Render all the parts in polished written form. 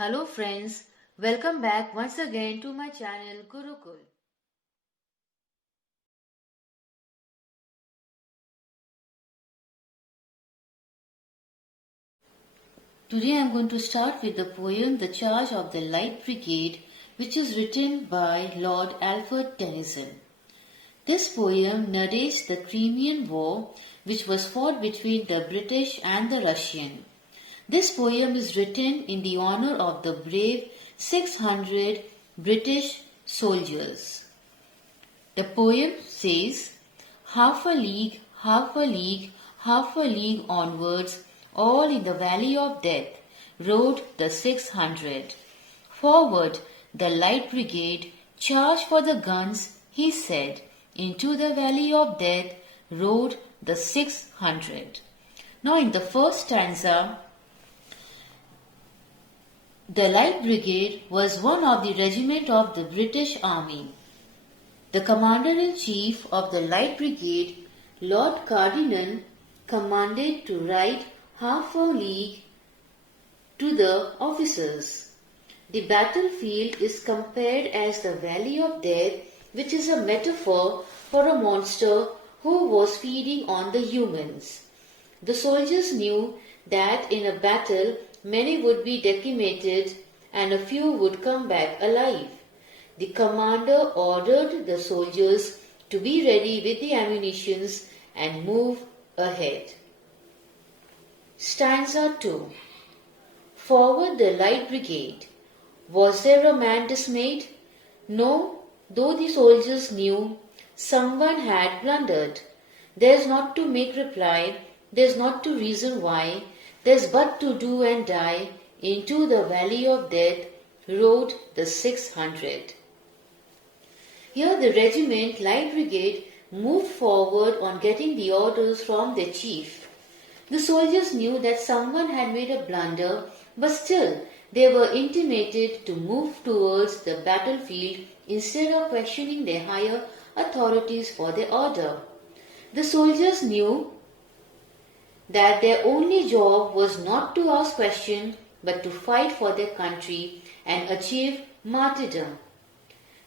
Hello friends, welcome back once again to my channel Gurukul. Today I am going to start with the poem The Charge of the Light Brigade, which is written by Lord Alfred Tennyson. This poem narrates the Crimean War, which was fought between the British and the Russian. This poem is written in the honor of the brave 600 British soldiers. The poem says, half a league, half a league, half a league onwards, all in the valley of death, rode the 600. Forward, the light brigade, charge for the guns, he said. Into the valley of death rode the 600. Now in the first stanza, the Light Brigade was one of the regiment of the British Army. The Commander-in-Chief of the Light Brigade, Lord Cardinal, commanded to ride half a league to the officers. The battlefield is compared as the Valley of Death, which is a metaphor for a monster who was feeding on the humans. The soldiers knew that in a battle many would be decimated and a few would come back alive. The commander ordered the soldiers to be ready with the ammunitions and move ahead. Stanza 2. Forward the Light Brigade. Was there a man dismayed? No, though the soldiers knew someone had blundered. There's not to make reply, there's not to reason why, there's but to do and die. Into the valley of death rode the 600. Here the regiment Light Brigade moved forward on getting the orders from their chief. The soldiers knew that someone had made a blunder, but still they were intimated to move towards the battlefield instead of questioning their higher authorities for their order. The soldiers knew that their only job was not to ask questions but to fight for their country and achieve martyrdom.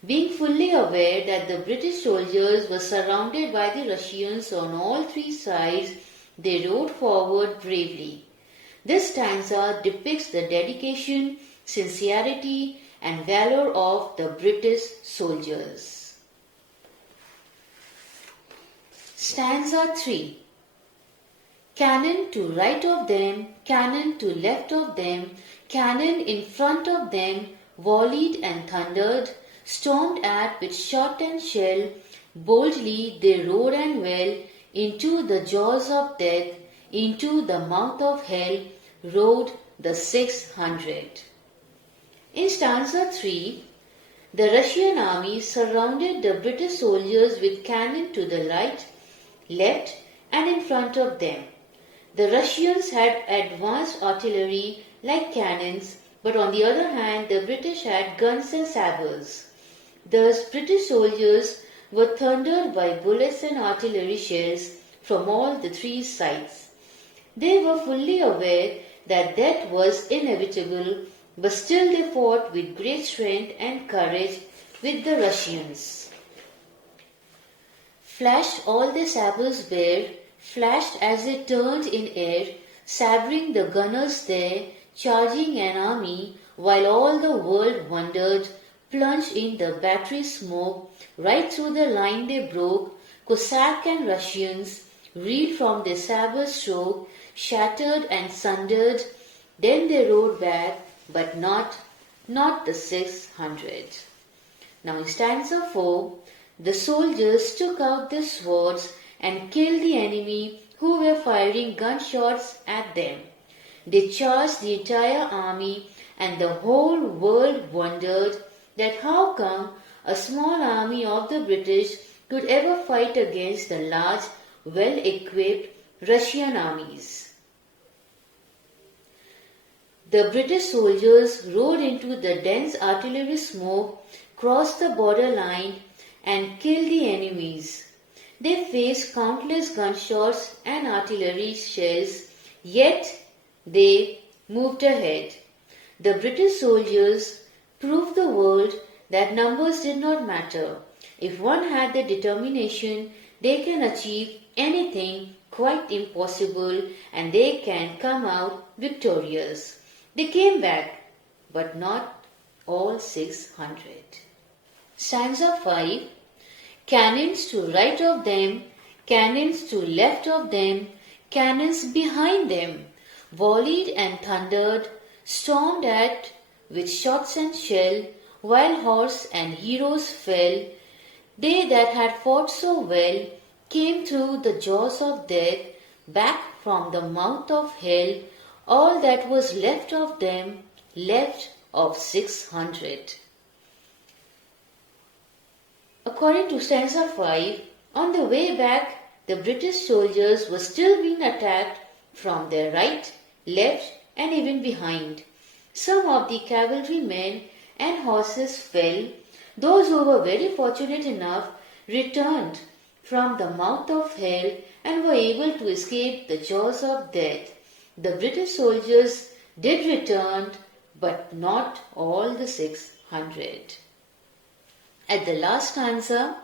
Being fully aware that the British soldiers were surrounded by the Russians on all three sides, they rode forward bravely. This stanza depicts the dedication, sincerity, and valor of the British soldiers. Stanza 3. Cannon to right of them, cannon to left of them, cannon in front of them, volleyed and thundered, stormed at with shot and shell, boldly they rode and well, into the jaws of death, into the mouth of hell, rode the 600. In stanza 3, the Russian army surrounded the British soldiers with cannon to the right, left, and in front of them. The Russians had advanced artillery like cannons, but on the other hand, the British had guns and sabres. Thus, British soldiers were thundered by bullets and artillery shells from all the three sides. They were fully aware that death was inevitable, but still they fought with great strength and courage with the Russians. Flashed all their sabres bare, flashed as they turned in air, sabring the gunners there, charging an army, while all the world wondered, plunged in the battery smoke, right through the line they broke, Cossack and Russians, reeled from their sabre stroke, shattered and sundered, then they rode back, but not the 600. Now in stanza 4, the soldiers took out their swords and killed the enemy who were firing gunshots at them. They charged the entire army, and the whole world wondered that how come a small army of the British could ever fight against the large, well-equipped Russian armies. The British soldiers rode into the dense artillery smoke, crossed the border line, and killed the enemies. They faced countless gunshots and artillery shells, yet they moved ahead. The British soldiers proved the world that numbers did not matter. If one had the determination, they can achieve anything quite impossible and they can come out victorious. They came back, but not all 600. Stanza 5. Cannons to right of them, cannons to left of them, cannons behind them, volleyed and thundered, stormed at with shots and shell, while horse and heroes fell. They that had fought so well came through the jaws of death, back from the mouth of hell, all that was left of them, left of 600. According to stanza 5, on the way back, the British soldiers were still being attacked from their right, left, and even behind. Some of the cavalrymen and horses fell. Those who were very fortunate enough returned from the mouth of hell and were able to escape the jaws of death. The British soldiers did return, but not all the 600. At the last stanza,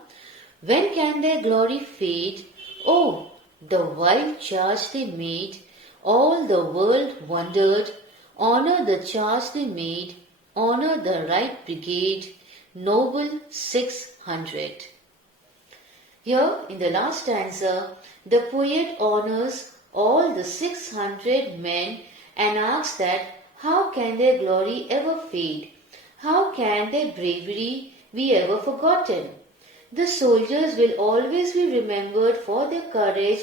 when can their glory fade? Oh, the wild charge they made, all the world wondered. Honor the charge they made, honor the right brigade, noble 600. Here in the last stanza, the poet honors all the 600 men and asks that how can their glory ever fade? How can their bravery be ever forgotten? The soldiers will always be remembered for their courage,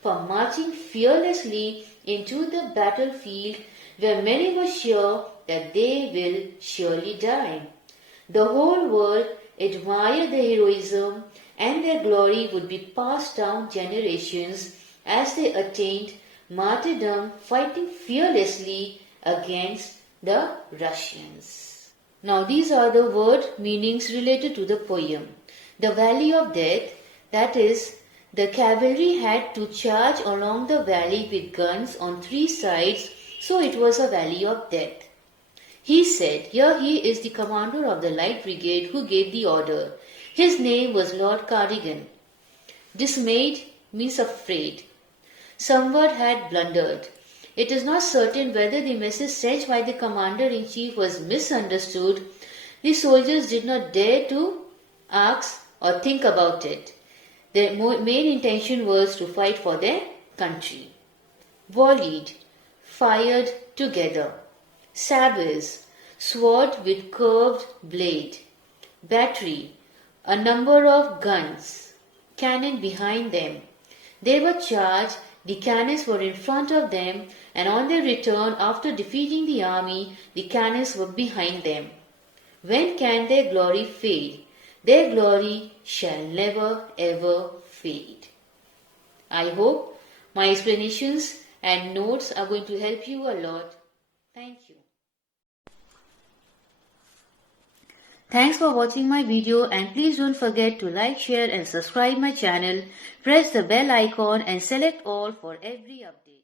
for marching fearlessly into the battlefield where many were sure that they will surely die. The whole world admired their heroism and their glory would be passed down generations as they attained martyrdom, fighting fearlessly against the Russians. Now these are the word meanings related to the poem. The valley of death, that is, the cavalry had to charge along the valley with guns on three sides, so it was a valley of death. He said, here he is the commander of the Light Brigade who gave the order. His name was Lord Cardigan. Dismayed means afraid. Somewhat had blundered. It is not certain whether the message sent by the commander-in-chief was misunderstood. The soldiers did not dare to ask or think about it. Their main intention was to fight for their country. Volleyed, fired together. Sabres, sword with curved blade. Battery, a number of guns. Cannon behind them. They were charged, the cannons were in front of them, and on their return after defeating the army, the cannons were behind them. When can their glory fade? Their glory shall never ever fade. I hope my explanations and notes are going to help you a lot. Thank you. Thanks for watching my video and please don't forget to like, share and subscribe my channel. Press the bell icon and select all for every update.